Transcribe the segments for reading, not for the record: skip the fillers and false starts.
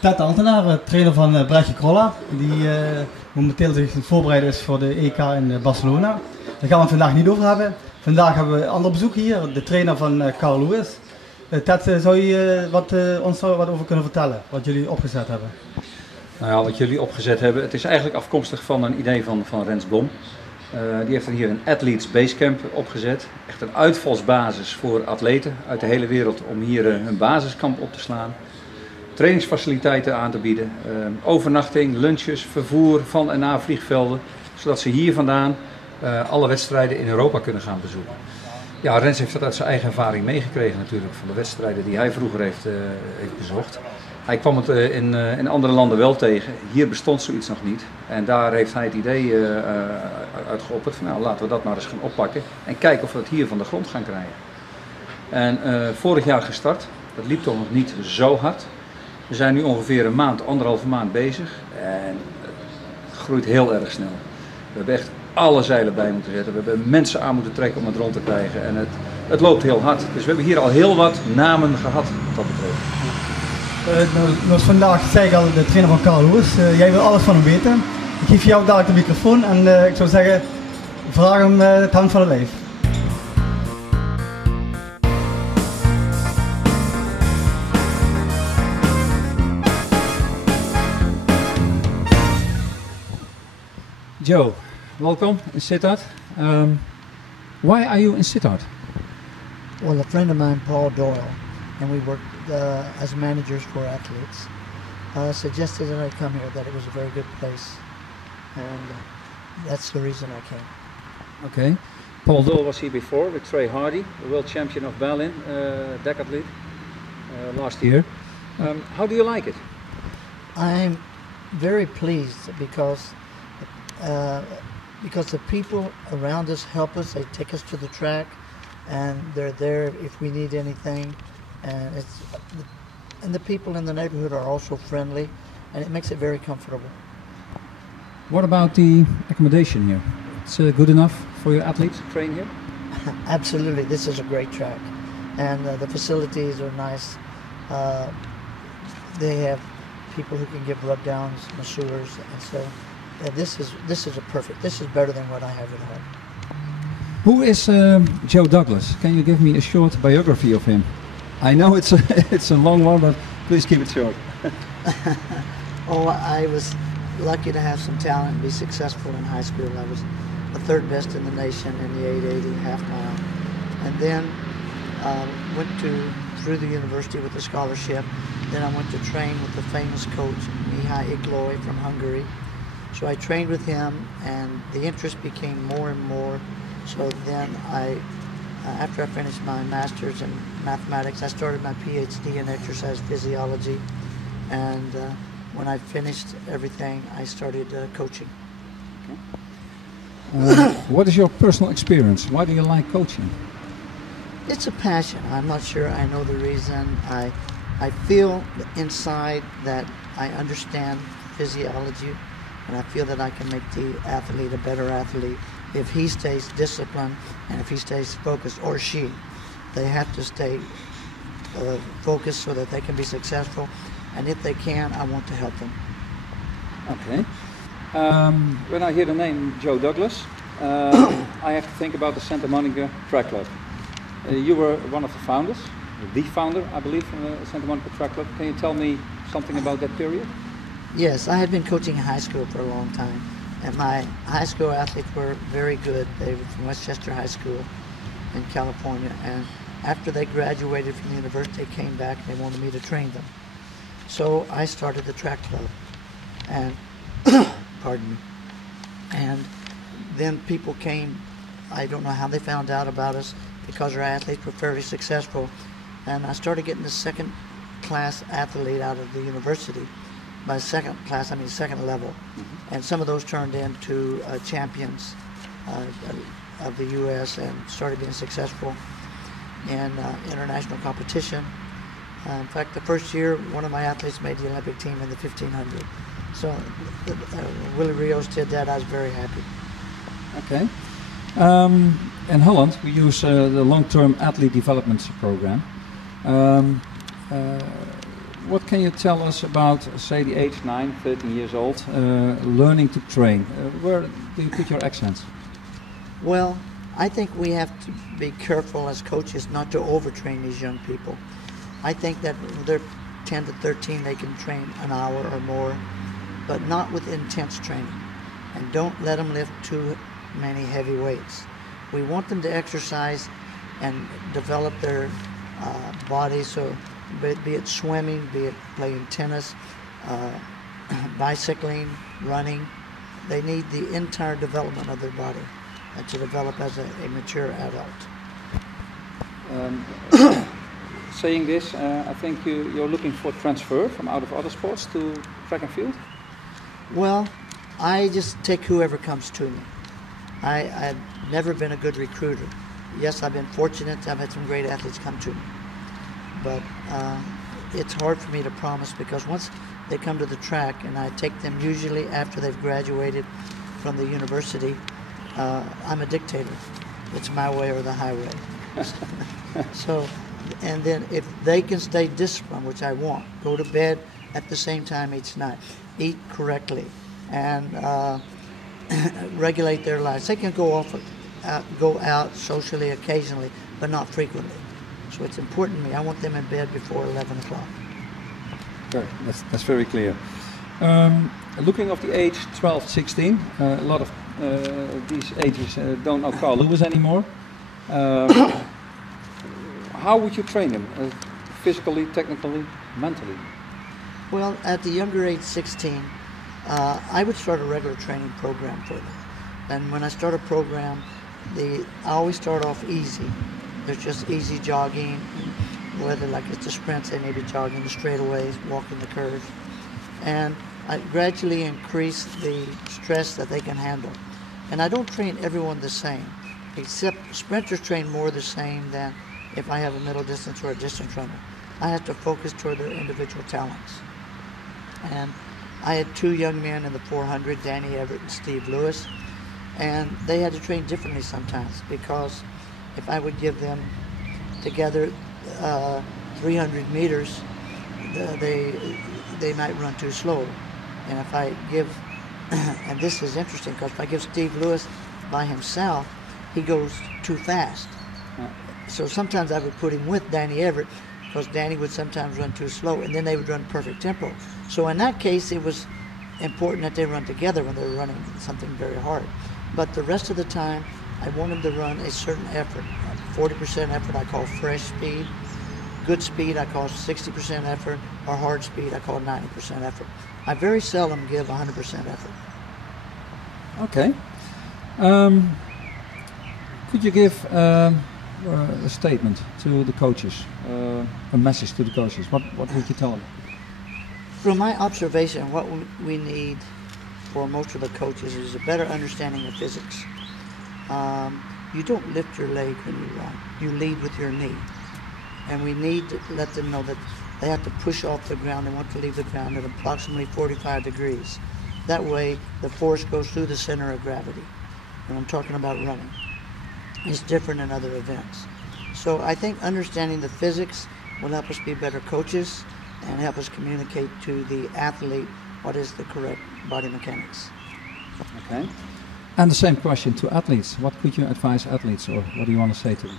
Ted Altenaar, trainer van Brechtje Krolla, die momenteel zich aan het voorbereiden is voor de EK in Barcelona. Daar gaan we het vandaag niet over hebben. Vandaag hebben we een ander bezoek hier, de trainer van Carl Lewis. Ted, zou je ons wat over kunnen vertellen, wat jullie opgezet hebben? Nou ja, wat jullie opgezet hebben, het is eigenlijk afkomstig van een idee van Rens Blom. Die heeft er hier een Athletes Basecamp opgezet. Echt een uitvalsbasis voor atleten uit de hele wereld om hier hun basiskamp op te slaan. Trainingsfaciliteiten aan te bieden, overnachting, lunches, vervoer van en naar vliegvelden. Zodat ze hier vandaan alle wedstrijden in Europa kunnen gaan bezoeken. Ja, Rens heeft dat uit zijn eigen ervaring meegekregen natuurlijk, van de wedstrijden die hij vroeger heeft bezocht. Hij kwam het in andere landen wel tegen, hier bestond zoiets nog niet. En daar heeft hij het idee uit geopperd van nou, laten we dat maar eens gaan oppakken en kijken of we het hier van de grond gaan krijgen. En vorig jaar gestart, dat liep toch nog niet zo hard. We zijn nu ongeveer een maand, 1,5 maand bezig en het groeit heel erg snel. We hebben echt alle zeilen bij moeten zetten, we hebben mensen aan moeten trekken om het rond te krijgen en het loopt heel hard. Dus we hebben hier al heel wat namen gehad wat dat betreft. Nou, vandaag zei ik al, de trainer van Carl Lewis. Jij wil alles van hem weten. Ik geef jou dadelijk de microfoon en ik zou zeggen, vraag hem het hand van het lijf. Joe, welcome in Sittard. Why are you in Sittard? Well, a friend of mine, Paul Doyle, and we worked as managers for athletes, suggested that I come here, that it was a very good place, and that's the reason I came. Okay. Paul Doyle was here before with Trey Hardy, the world champion of Berlin, decathlete, last year. How do you like it? I'm very pleased because the people around us help us. They take us to the track, and they're there if we need anything. And the people in the neighborhood are also friendly, and it makes it very comfortable. What about the accommodation here? It's good enough for your athletes to train here? Absolutely, this is a great track, and the facilities are nice. They have people who can give rub downs, masseurs, and so this is a perfect. This is better than what I have at home. Who is Joe Douglas? Can you give me a short biography of him? I know it's a long one, but please keep it short. Oh, I was lucky to have some talent and be successful in high school. I was the third best in the nation in the 880 half mile, and then went through the university with a scholarship. Then I went to train with the famous coach Mihai Igloy from Hungary. So I trained with him, and the interest became more and more. So then after I finished my master's in mathematics, I started my PhD in exercise physiology, and when I finished everything, I started coaching. What is your personal experience? Why do you like coaching? It's a passion. I'm not sure I know the reason. I feel inside that I understand physiology, and I feel that I can make the athlete a better athlete if he stays disciplined and if he stays focused, or she. They have to stay focused so that they can be successful, and if they can, I want to help them. Okay. When I hear the name Joe Douglas, I have to think about the Santa Monica Track Club. You were one of the founders, the founder, I believe, from the Santa Monica Track Club. Can you tell me something about that period? Yes, I had been coaching in high school for a long time, and my high school athletes were very good. They were from Westchester High School in California, and after they graduated from the university, they came back and they wanted me to train them. So I started the track club, and pardon me, and then people came. I don't know how they found out about us, because our athletes were fairly successful, and I started getting the second class athlete out of the university. By second class, I mean second level. Mm-hmm. And some of those turned into champions of the U.S. and started being successful in international competition. In fact, the first year, one of my athletes made the Olympic team in the 1500. So Willie Rios did that. I was very happy. Okay. In Holland, we use the long-term athlete development program. What can you tell us about, say, the age 9, 13 years old, learning to train? Where do you put your accents? Well, I think we have to be careful as coaches not to overtrain these young people. I think that when they're 10 to 13, they can train an hour or more, but not with intense training. And don't let them lift too many heavy weights. We want them to exercise and develop their body, so be it swimming, be it playing tennis, bicycling, running. They need the entire development of their body to develop as a mature adult. Saying this, I think you're looking for transfer from out of other sports to track and field? Well, I just take whoever comes to me. I've never been a good recruiter. Yes, I've been fortunate. I've had some great athletes come to me. But it's hard for me to promise, because once they come to the track and I take them usually after they've graduated from the university, I'm a dictator. It's my way or the highway. So, and then if they can stay disciplined, which I want, go to bed at the same time each night, eat correctly, and regulate their lives. They can go out socially occasionally, but not frequently. So it's important to me. I want them in bed before 11 o'clock. Sure, that's very clear. Looking of the age 12, 16, a lot of these ages don't know Carl Lewis anymore. How would you train them? Physically, technically, mentally? Well, at the younger age, 16, I would start a regular training program for them. And when I start a program, I always start off easy. There's just easy jogging, whether like it's the sprints, they may be jogging the straightaways, walking the curves. And I gradually increase the stress that they can handle. And I don't train everyone the same, except sprinters train more the same than if I have a middle distance or a distance runner. I have to focus toward their individual talents. And I had two young men in the 400, Danny Everett and Steve Lewis, and they had to train differently sometimes, because if I would give them together 300 meters, they might run too slow. And if I give, and this is interesting, because if I give Steve Lewis by himself, he goes too fast. So sometimes I would put him with Danny Everett, because Danny would sometimes run too slow, and then they would run perfect tempo. So in that case, it was important that they run together when they were running something very hard. But the rest of the time, I want them to run a certain effort. 40% effort I call fresh speed. Good speed I call 60% effort, or hard speed I call 90% effort. I very seldom give 100% effort. Okay. Could you give a statement to the coaches, a message to the coaches? What would you tell them? From my observation, what we need for most of the coaches is a better understanding of physics. You don't lift your leg when you run. You lead with your knee. And we need to let them know that they have to push off the ground. They want to leave the ground at approximately 45 degrees. That way, the force goes through the center of gravity. And I'm talking about running. It's different in other events. So I think understanding the physics will help us be better coaches and help us communicate to the athlete what is the correct body mechanics. Okay. And the same question to athletes. What could you advise athletes, or what do you want to say to them?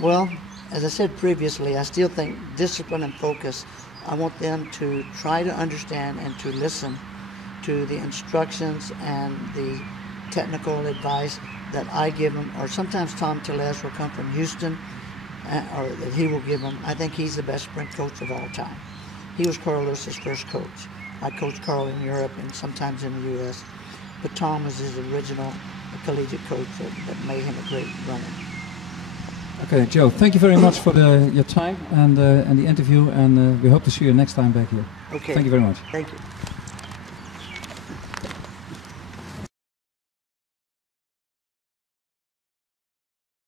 Well, as I said previously, I still think discipline and focus, I want them to try to understand and to listen to the instructions and the technical advice that I give them, or sometimes Tom Tellez will come from Houston, or that he will give them. I think he's the best sprint coach of all time. He was Carl Lewis's first coach. I coached Carl in Europe and sometimes in the U.S., but Tom was his original collegiate coach that made him a great runner. Okay, Joe, thank you very much for your time and the interview, and we hope to see you next time back here. Okay. Thank you very much. Thank you.